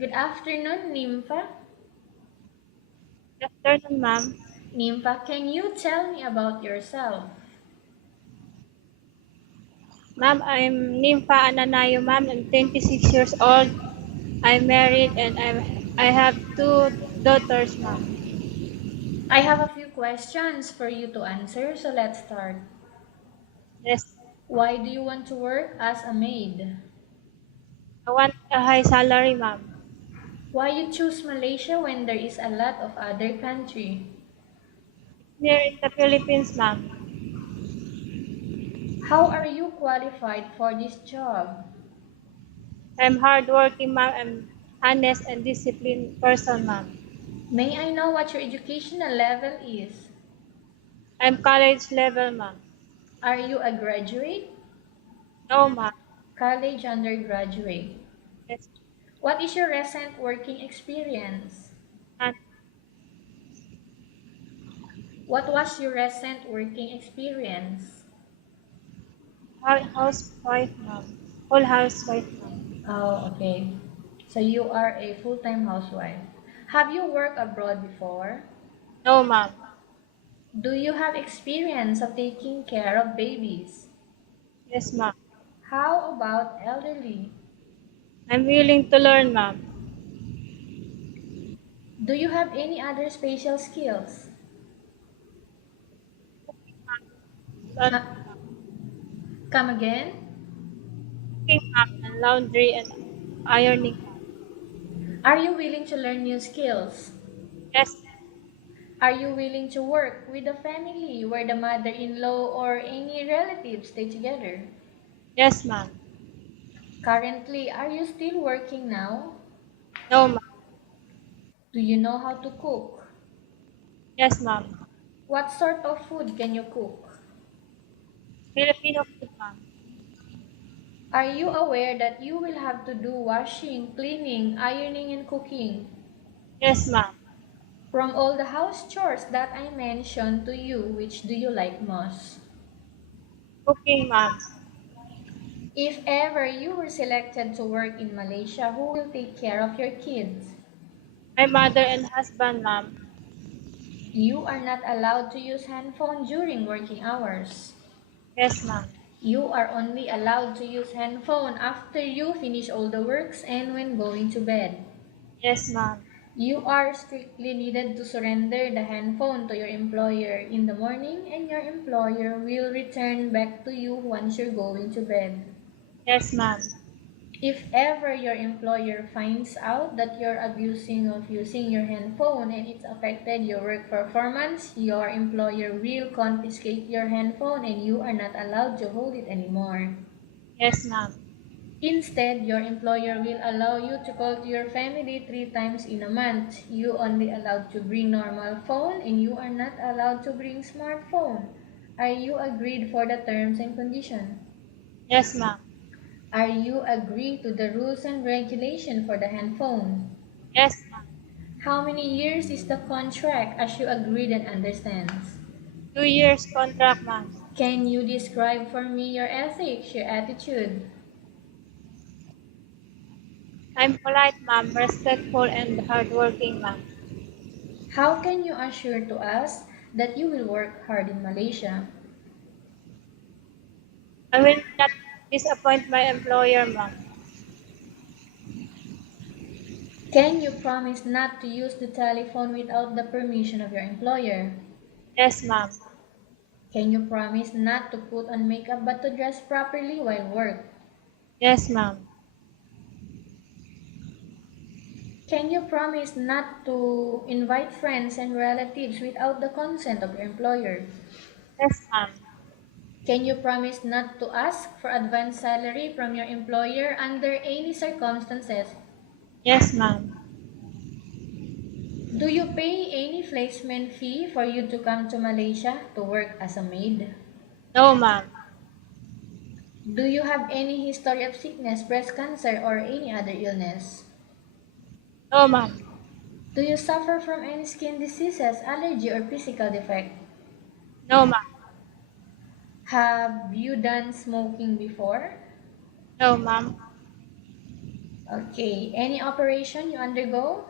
Good afternoon, Nympha. Good afternoon, ma'am. Nympha, can you tell me about yourself? Ma'am, I'm Nympha Ananayo, ma'am. I'm 26 years old. I'm married and I have two daughters, ma'am. I have a few questions for you to answer, so let's start. Yes, Why do you want to work as a maid? I want a high salary, ma'am. Why you choose Malaysia when there is a lot of other country? Here in the Philippines, ma'am. How are you qualified for this job? I'm hardworking, ma'am. I'm honest and disciplined person, ma'am. May I know what your educational level is? I'm college level, ma'am. Are you a graduate? No, ma'am. College undergraduate? Yes, What is your recent working experience? and What was your recent working experience? housewife, ma'am. Whole housewife, ma'am. Oh, okay. So you are a full-time housewife. Have you worked abroad before? No, ma'am. Do you have experience of taking care of babies? Yes, ma'am. How about elderly? I'm willing to learn, ma'am. Do you have any other special skills? And Ha- Come again? cooking, ma'am, and laundry and ironing, ma'am. Are you willing to learn new skills? Yes, Are you willing to work with a family where the mother-in-law or any relatives stay together? yes, ma'am. Currently, are you still working now? No, ma'am. Do you know how to cook? Yes, ma'am. What sort of food can you cook? Filipino food, ma'am. Are you aware that you will have to do washing, cleaning, ironing, and cooking? Yes, ma'am. From all the house chores that I mentioned to you, which do you like most? Cooking, ma'am. If ever you were selected to work in Malaysia, who will take care of your kids? My mother and husband, ma'am. You are not allowed to use handphone during working hours. Yes, ma'am. You are only allowed to use handphone after you finish all the works and when going to bed. Yes, ma'am. You are strictly needed to surrender the handphone to your employer in the morning and your employer will return back to you once you're going to bed. Yes, ma'am. If ever your employer finds out that you're abusing of using your handphone and it's affected your work performance, your employer will confiscate your handphone and you are not allowed to hold it anymore. Yes, ma'am. Instead, your employer will allow you to call to your family 3 times in a month. You only allowed to bring normal phone and you are not allowed to bring smartphone. Are you agreed for the terms and condition? Yes, ma'am. Are you agreed to the rules and regulation for the handphone? Yes, ma'am. How many years is the contract as you agreed and understands? 2 years contract, ma'am. Can you describe for me your ethics, your attitude? I'm polite, ma'am, respectful, and hardworking, ma'am. How can you assure to us that you will work hard in Malaysia? I will not disappoint my employer, ma'am. Can you promise not to use the telephone without the permission of your employer? Yes, ma'am. Can you promise not to put on makeup but to dress properly while work? Yes, ma'am. Can you promise not to invite friends and relatives without the consent of your employer? Yes, ma'am. Can you promise not to ask for advance salary from your employer under any circumstances? Yes, ma'am. Do you pay any placement fee for you to come to Malaysia to work as a maid? No, ma'am. Do you have any history of sickness, breast cancer, or any other illness? No, ma'am. Do you suffer from any skin diseases, allergy, or physical defect? No, ma'am. Have you done smoking before? No, ma'am. Okay. Any operation you undergo?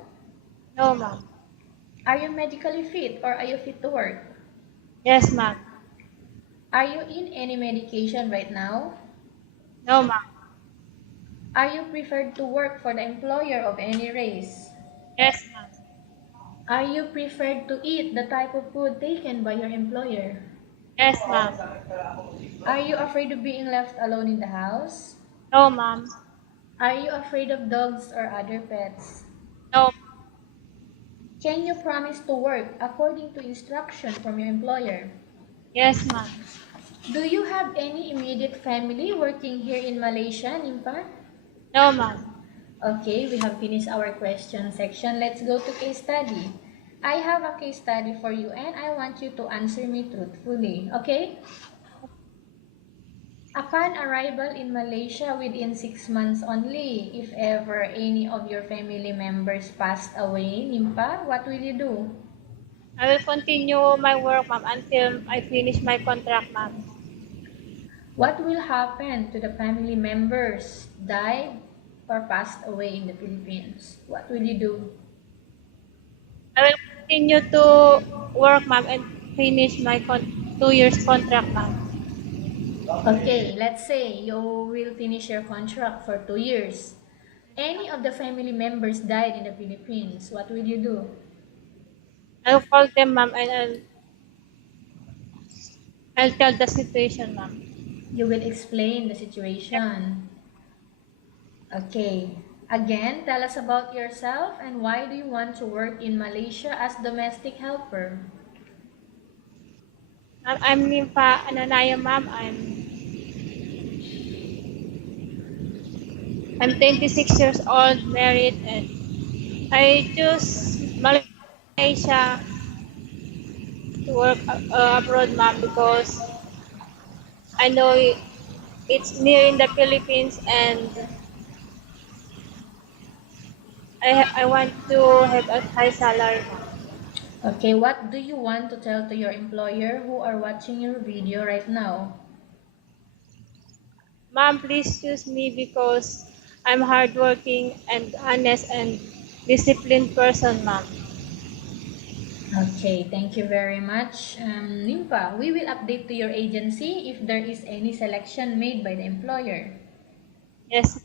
No, ma'am. Are you medically fit or are you fit to work? Yes, ma'am. Are you in any medication right now? No, ma'am. Are you preferred to work for the employer of any race? Yes, ma'am. Are you preferred to eat the type of food taken by your employer? Yes, ma'am. Are you afraid of being left alone in the house? No, ma'am. Are you afraid of dogs or other pets? No. Can you promise to work according to instruction from your employer? Yes, ma'am. Do you have any immediate family working here in Malaysia, Nympha? No, ma'am. Okay, we have finished our question section. Let's go to case study. I have a case study for you and I want you to answer me truthfully, okay? Upon arrival in Malaysia within 6 months only, if ever any of your family members passed away, Nympha, what will you do? I will continue my work, ma'am, until I finish my contract, ma'am. What will happen to the family members died or passed away in the Philippines? What will you do? I will continue to work, ma'am, and finish my 2 years contract, ma'am. Okay, let's say you will finish your contract for 2 years. Any of the family members died in the Philippines. What will you do? I will call them, ma'am, and I'll tell the situation, ma'am. You will explain the situation. Okay. Again, tell us about yourself and why do you want to work in Malaysia as domestic helper? Ma'am, I'm Nympha Ananayo, ma'am. I'm 26 years old, married, and I choose Malaysia to work abroad, ma'am, because I know it's near in the Philippines, and I want to have a high salary, ma'am. Okay, what do you want to tell to your employer who are watching your video right now? Ma'am, please choose me because I'm hardworking and honest and disciplined person, ma'am. Okay, thank you very much. Nympha, we will update to your agency if there is any selection made by the employer. Yes,